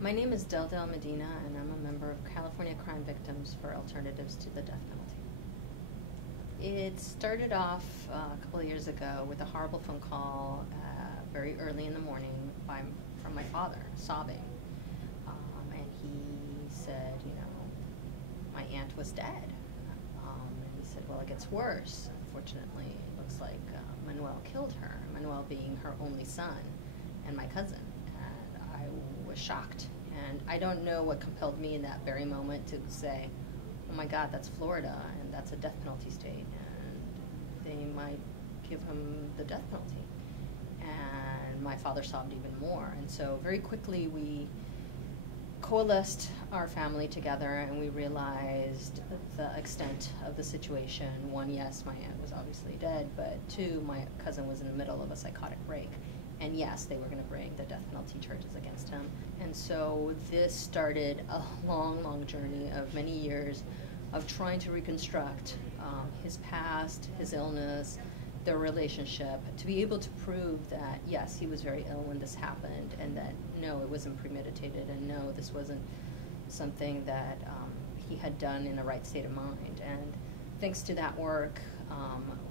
My name is Deldelp Medina, and I'm a member of California Crime Victims for Alternatives to the Death Penalty. It started off a couple of years ago with a horrible phone call very early in the morning from my father, sobbing. And he said, my aunt was dead. And he said, well, it gets worse. Unfortunately, it looks like Manuel killed her, Manuel being her only son and my cousin. And I was shocked. And I don't know what compelled me in that very moment to say, oh my God, that's Florida, and that's a death penalty state, and they might give him the death penalty. And my father sobbed even more. And so very quickly we coalesced our family together, and we realized the extent of the situation. One, yes, my aunt was obviously dead, but two, my cousin was in the middle of a psychotic break. And yes, they were going to bring the death penalty charges against him. And so this started a long, long journey of many years of trying to reconstruct his past, his illness, their relationship, to be able to prove that, yes, he was very ill when this happened, and that, no, it wasn't premeditated, and no, this wasn't something that he had done in the right state of mind. And thanks to that work,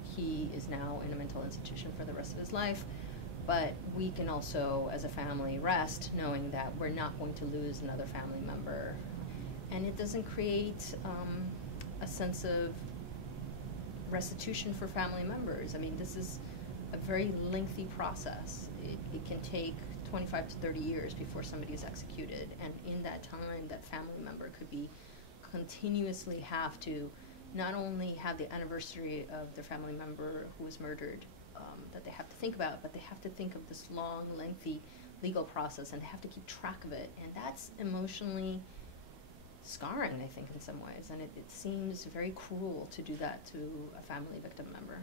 he is now in a mental institution for the rest of his life. But we can also, as a family, rest knowing that we're not going to lose another family member. And it doesn't create a sense of restitution for family members. I mean, this is a very lengthy process. It can take 25 to 30 years before somebody is executed. And in that time, that family member could be continuously have to not only have the anniversary of their family member who was murdered that they have to think about, but they have to think of this long, lengthy legal process, and they have to keep track of it. And that's emotionally scarring, I think, in some ways. And it seems very cruel to do that to a family victim member.